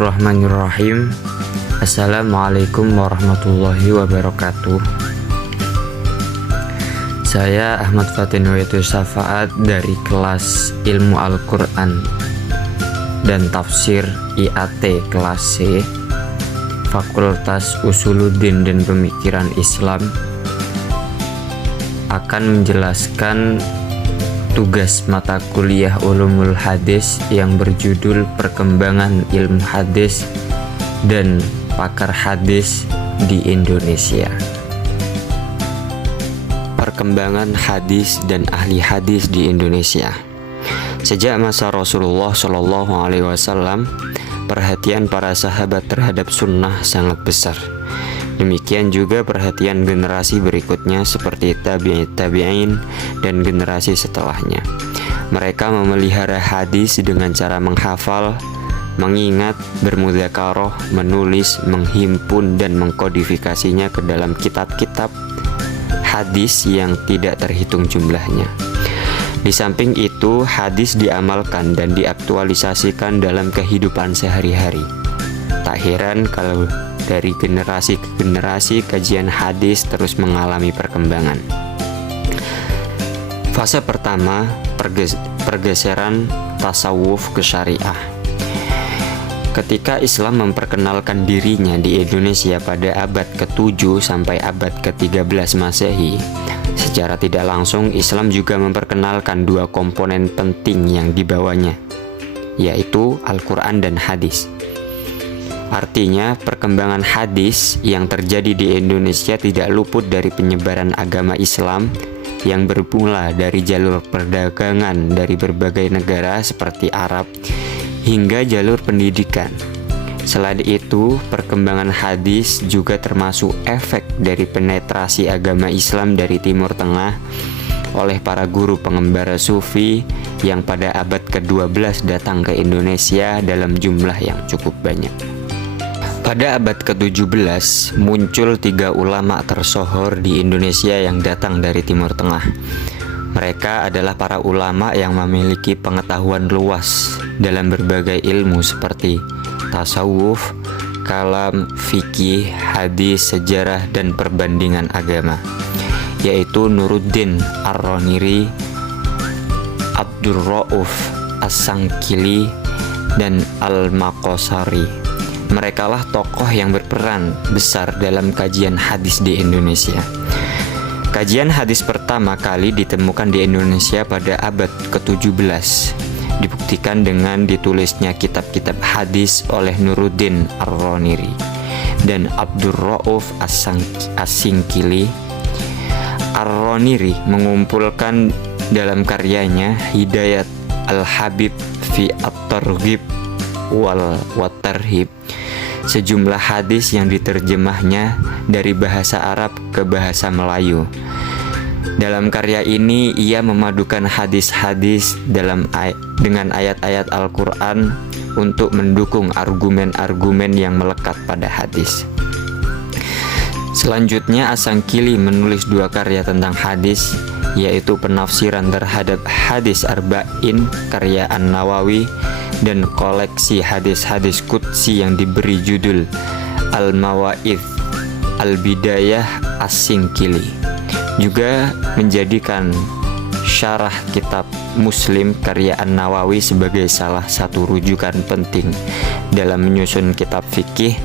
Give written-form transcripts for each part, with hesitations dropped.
Bismillahirrahmanirrahim. Assalamualaikum warahmatullahi wabarakatuh. Saya Ahmad Fatin Waitu Syafaat dari kelas Ilmu Al-Quran dan Tafsir IAT kelas C, Fakultas Usuluddin dan Pemikiran Islam, akan menjelaskan tugas mata kuliah Ulumul Hadis yang berjudul Perkembangan Ilmu Hadis dan Pakar Hadis di Indonesia. Perkembangan hadis dan ahli hadis di Indonesia. Sejak masa Rasulullah Shallallahu Alaihi Wasallam, perhatian para sahabat terhadap sunnah sangat besar. Demikian juga perhatian generasi berikutnya seperti tabi'in dan generasi setelahnya. Mereka memelihara hadis dengan cara menghafal, mengingat, bermudzakarah, menulis, menghimpun dan mengkodifikasinya ke dalam kitab-kitab hadis yang tidak terhitung jumlahnya. Di samping itu, hadis diamalkan dan diaktualisasikan dalam kehidupan sehari-hari. Tak heran kalau dari generasi ke generasi kajian hadis terus mengalami perkembangan. Fase pertama, pergeseran tasawuf ke syariah. Ketika Islam memperkenalkan dirinya di Indonesia pada abad ke-7 sampai abad ke-13 Masehi, secara tidak langsung Islam juga memperkenalkan dua komponen penting yang dibawanya, yaitu Al-Quran dan hadis. Artinya, perkembangan hadis yang terjadi di Indonesia tidak luput dari penyebaran agama Islam yang bermula dari jalur perdagangan dari berbagai negara seperti Arab hingga jalur pendidikan. Selain itu, perkembangan hadis juga termasuk efek dari penetrasi agama Islam dari Timur Tengah oleh para guru pengembara sufi yang pada abad ke-12 datang ke Indonesia dalam jumlah yang cukup banyak. Pada abad ke-17, muncul 3 ulama tersohor di Indonesia yang datang dari Timur Tengah. Mereka adalah para ulama yang memiliki pengetahuan luas dalam berbagai ilmu seperti tasawuf, kalam, fikih, hadis, sejarah, dan perbandingan agama, yaitu Nuruddin Ar-Roniri, Abdurrauf As-Sangkili, dan Al-Maqasari. Mereka lah tokoh yang berperan besar dalam kajian hadis di Indonesia. Kajian hadis pertama kali ditemukan di Indonesia pada abad ke-17. Dibuktikan dengan ditulisnya kitab-kitab hadis oleh Nuruddin Ar-Roniri dan Abdurrauf As-Sangkili. Ar-Roniri mengumpulkan dalam karyanya Hidayat Al-Habib fi At-Targhib wal Tarhib sejumlah hadis yang diterjemahnya dari bahasa Arab ke bahasa Melayu. Dalam karya ini ia memadukan hadis-hadis dengan ayat-ayat Al-Quran untuk mendukung argumen-argumen yang melekat pada hadis. Selanjutnya As-Sangkili menulis 2 karya tentang hadis, yaitu penafsiran terhadap hadis Arba'in karya An-Nawawi dan koleksi hadis-hadis qudsi yang diberi judul Al-Mawa'idh Al-Bidayah As-Sangkili. Juga menjadikan syarah kitab Muslim karya An-Nawawi sebagai salah satu rujukan penting dalam menyusun kitab fikih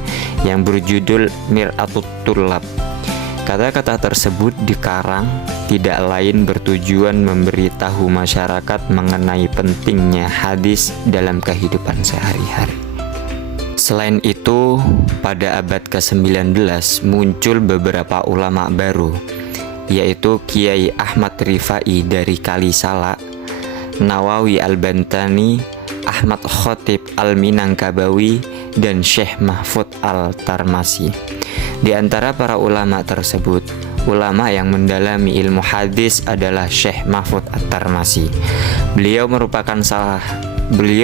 yang berjudul Mir'atut Thullab. Kata-kata tersebut dikarang tidak lain bertujuan memberitahu masyarakat mengenai pentingnya hadis dalam kehidupan sehari-hari. Selain itu, pada abad ke-19 muncul beberapa ulama baru, yaitu Kiai Ahmad Rifai dari Kalisala, Nawawi Al-Bantani, Ahmad Khotib Al-Minangkabawi, dan Syekh Mahfud Al-Tarmasi. Di antara para ulama tersebut, ulama yang mendalami ilmu hadis adalah Syekh Mahfud Al-Tarmasi. Beliau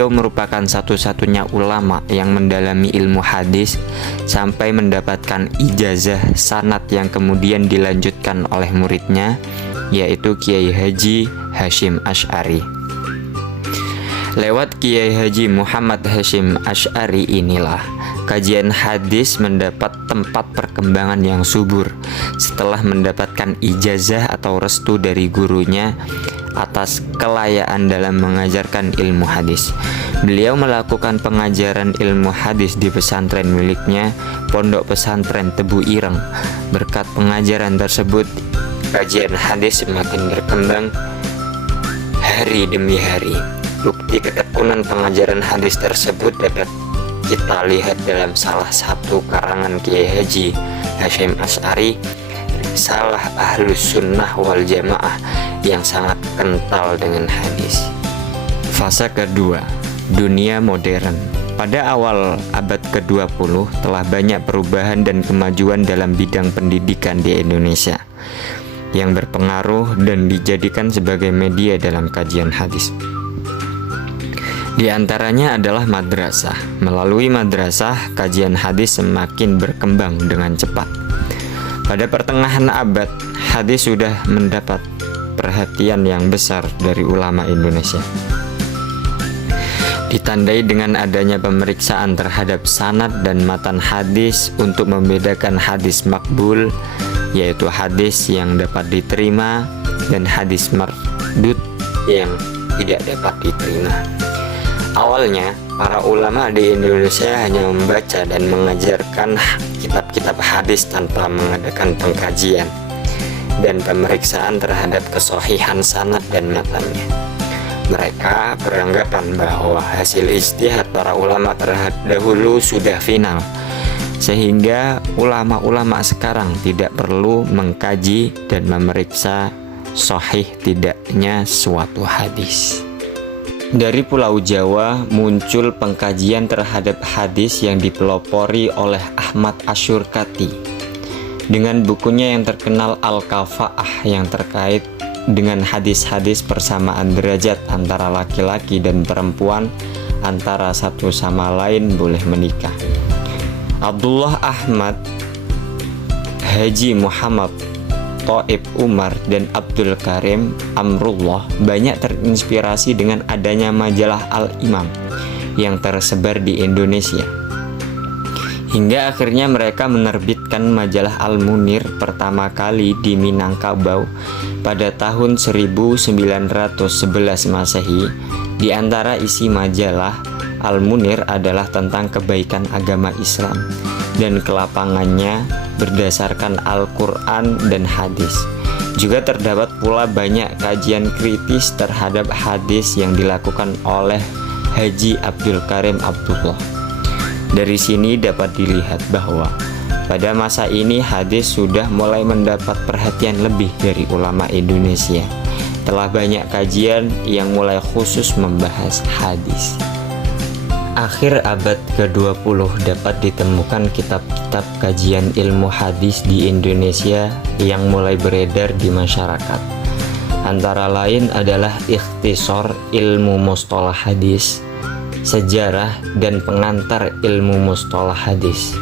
merupakan satu-satunya ulama yang mendalami ilmu hadis sampai mendapatkan ijazah sanad yang kemudian dilanjutkan oleh muridnya, yaitu Kiai Haji Hashim Asy'ari. Lewat Kiai Haji Muhammad Hasyim Asy'ari inilah kajian hadis mendapat tempat perkembangan yang subur setelah mendapatkan ijazah atau restu dari gurunya atas kelayaan dalam mengajarkan ilmu hadis. Beliau melakukan pengajaran ilmu hadis di pesantren miliknya, Pondok Pesantren Tebu Ireng. Berkat pengajaran tersebut, kajian hadis semakin berkembang hari demi hari. Bukti ketekunan pengajaran hadis tersebut dapat kita lihat dalam salah satu karangan Kiai Haji Hasyim Asy'ari, Risalah Ahlus Sunnah wal Jamaah, yang sangat kental dengan hadis. Fase kedua, dunia modern. Pada awal abad ke-20 telah banyak perubahan dan kemajuan dalam bidang pendidikan di Indonesia yang berpengaruh dan dijadikan sebagai media dalam kajian hadis. Di antaranya adalah madrasah. Melalui madrasah, kajian hadis semakin berkembang dengan cepat. Pada pertengahan abad, hadis sudah mendapat perhatian yang besar dari ulama Indonesia. Ditandai dengan adanya pemeriksaan terhadap sanad dan matan hadis untuk membedakan hadis makbul, yaitu hadis yang dapat diterima, dan hadis mardud yang tidak dapat diterima. Awalnya, para ulama di Indonesia hanya membaca dan mengajarkan kitab-kitab hadis tanpa mengadakan pengkajian dan pemeriksaan terhadap kesohihan sanad dan matanya. Mereka beranggapan bahwa hasil ijtihad para ulama terdahulu sudah final, sehingga ulama-ulama sekarang tidak perlu mengkaji dan memeriksa sahih tidaknya suatu hadis. Dari Pulau Jawa muncul pengkajian terhadap hadis yang dipelopori oleh Ahmad Asyurkati dengan bukunya yang terkenal Al-Kafa'ah, yang terkait dengan hadis-hadis persamaan derajat antara laki-laki dan perempuan antara satu sama lain boleh menikah. Abdullah Ahmad, Haji Muhammad Thaib Umar, dan Abdul Karim Amrullah banyak terinspirasi dengan adanya majalah Al-Imam yang tersebar di Indonesia. Hingga akhirnya mereka menerbitkan majalah Al-Munir pertama kali di Minangkabau pada tahun 1911 Masehi. Di antara isi majalah Al-Munir adalah tentang kebaikan agama Islam dan kelapangannya berdasarkan Al-Quran dan hadis. Juga terdapat pula banyak kajian kritis terhadap hadis yang dilakukan oleh Haji Abdul Karim Abdullah. Dari sini dapat dilihat bahwa pada masa ini hadis sudah mulai mendapat perhatian lebih dari ulama Indonesia. Telah banyak kajian yang mulai khusus membahas hadis. Akhir abad ke-20 dapat ditemukan kitab-kitab kajian ilmu hadis di Indonesia yang mulai beredar di masyarakat. Antara lain adalah Ikhtisar Ilmu Mustalah Hadis, Sejarah dan Pengantar Ilmu Mustalah Hadis,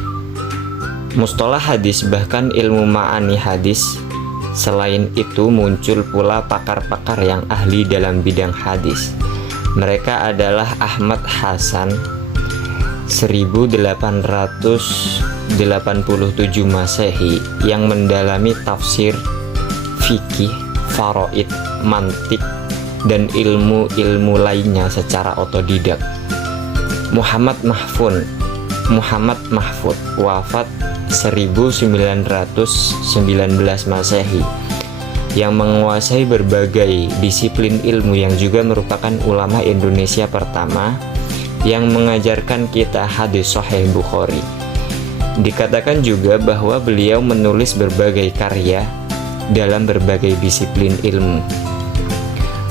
Mustalah Hadis, bahkan ilmu ma'ani hadis. Selain itu muncul pula pakar-pakar yang ahli dalam bidang hadis. Mereka adalah Ahmad Hasan 1887 Masehi yang mendalami tafsir, fikih, faraid, mantik, dan ilmu-ilmu lainnya secara otodidak. Muhammad Mahfud wafat 1919 Masehi yang menguasai berbagai disiplin ilmu, yang juga merupakan ulama Indonesia pertama yang mengajarkan kita hadis Sahih Bukhari. Dikatakan juga bahwa beliau menulis berbagai karya dalam berbagai disiplin ilmu.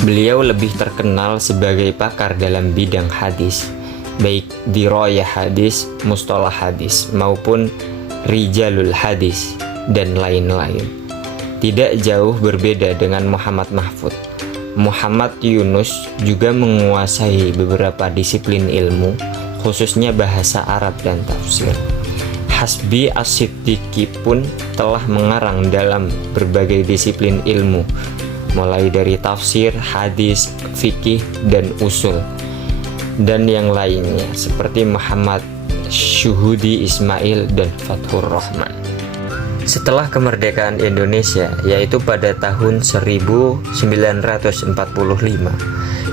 Beliau lebih terkenal sebagai pakar dalam bidang hadis, baik dirayah hadis, mustalah hadis, maupun rijalul hadis, dan lain-lain. Tidak jauh berbeda dengan Muhammad Mahfud, Muhammad Yunus juga menguasai beberapa disiplin ilmu, khususnya bahasa Arab dan tafsir. Hasbi As-Siddiqi pun telah mengarang dalam berbagai disiplin ilmu, mulai dari tafsir, hadis, fikih, dan usul. dan yang lainnya seperti Muhammad Syuhudi Ismail dan Fathur Rahman. Setelah kemerdekaan Indonesia, yaitu pada tahun 1945,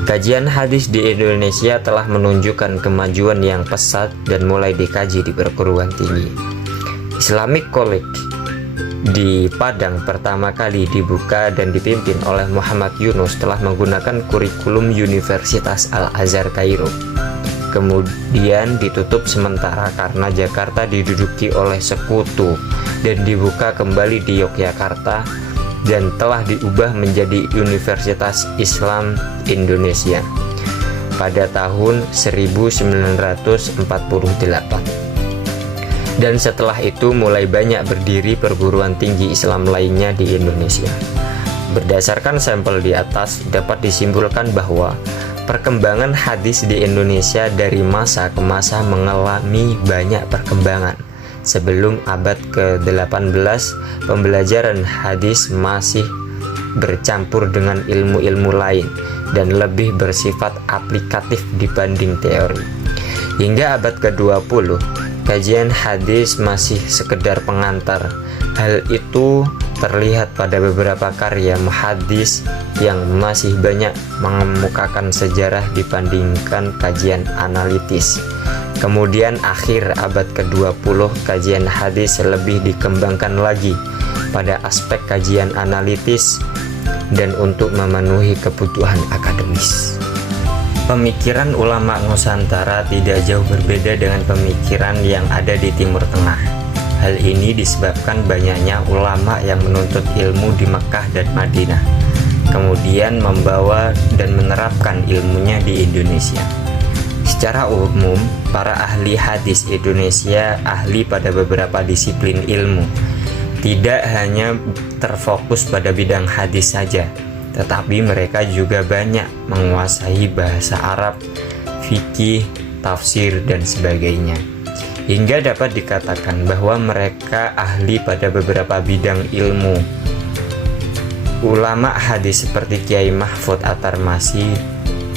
kajian hadis di Indonesia telah menunjukkan kemajuan yang pesat dan mulai dikaji di perguruan tinggi. Islamic College di Padang pertama kali dibuka dan dipimpin oleh Muhammad Yunus telah menggunakan kurikulum Universitas Al-Azhar Kairo. Kemudian ditutup sementara karena Jakarta diduduki oleh sekutu dan dibuka kembali di Yogyakarta dan telah diubah menjadi Universitas Islam Indonesia pada tahun 1948. Dan setelah itu mulai banyak berdiri perguruan tinggi Islam lainnya di Indonesia. Berdasarkan sampel di atas, dapat disimpulkan bahwa perkembangan hadis di Indonesia dari masa ke masa mengalami banyak perkembangan. Sebelum abad ke-18, pembelajaran hadis masih bercampur dengan ilmu-ilmu lain dan lebih bersifat aplikatif dibanding teori. Hingga abad ke-20, kajian hadis masih sekedar pengantar. Hal itu terlihat pada beberapa karya muhadis yang masih banyak mengemukakan sejarah dibandingkan kajian analitis. Kemudian akhir abad ke-20, kajian hadis lebih dikembangkan lagi pada aspek kajian analitis dan untuk memenuhi kebutuhan akademis. Pemikiran ulama Nusantara tidak jauh berbeda dengan pemikiran yang ada di Timur Tengah. Hal ini disebabkan banyaknya ulama yang menuntut ilmu di Mekah dan Madinah, kemudian membawa dan menerapkan ilmunya di Indonesia. Secara umum, para ahli hadis Indonesia ahli pada beberapa disiplin ilmu, tidak hanya terfokus pada bidang hadis saja, tetapi mereka juga banyak menguasai bahasa Arab, fikih, tafsir, dan sebagainya. Hingga dapat dikatakan bahwa mereka ahli pada beberapa bidang ilmu. Ulama hadis seperti Kiai Mahfud At-Tarmasi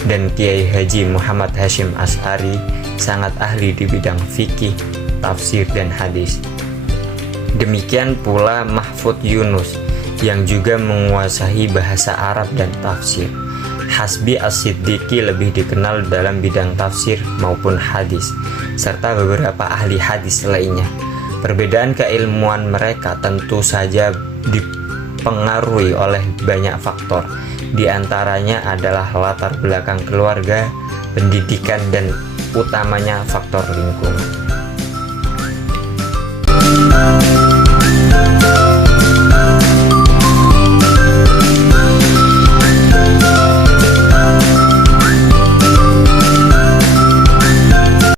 dan Kiai Haji Muhammad Hashim Ash'ari sangat ahli di bidang fikih, tafsir, dan hadis. Demikian pula Mahfud Yunus yang juga menguasai bahasa Arab dan tafsir. Hasbi As-Siddiqi lebih dikenal dalam bidang tafsir maupun hadis, serta beberapa ahli hadis lainnya. Perbedaan keilmuan mereka tentu saja dipengaruhi oleh banyak faktor. Di antaranya adalah latar belakang keluarga, pendidikan, dan utamanya faktor lingkungan.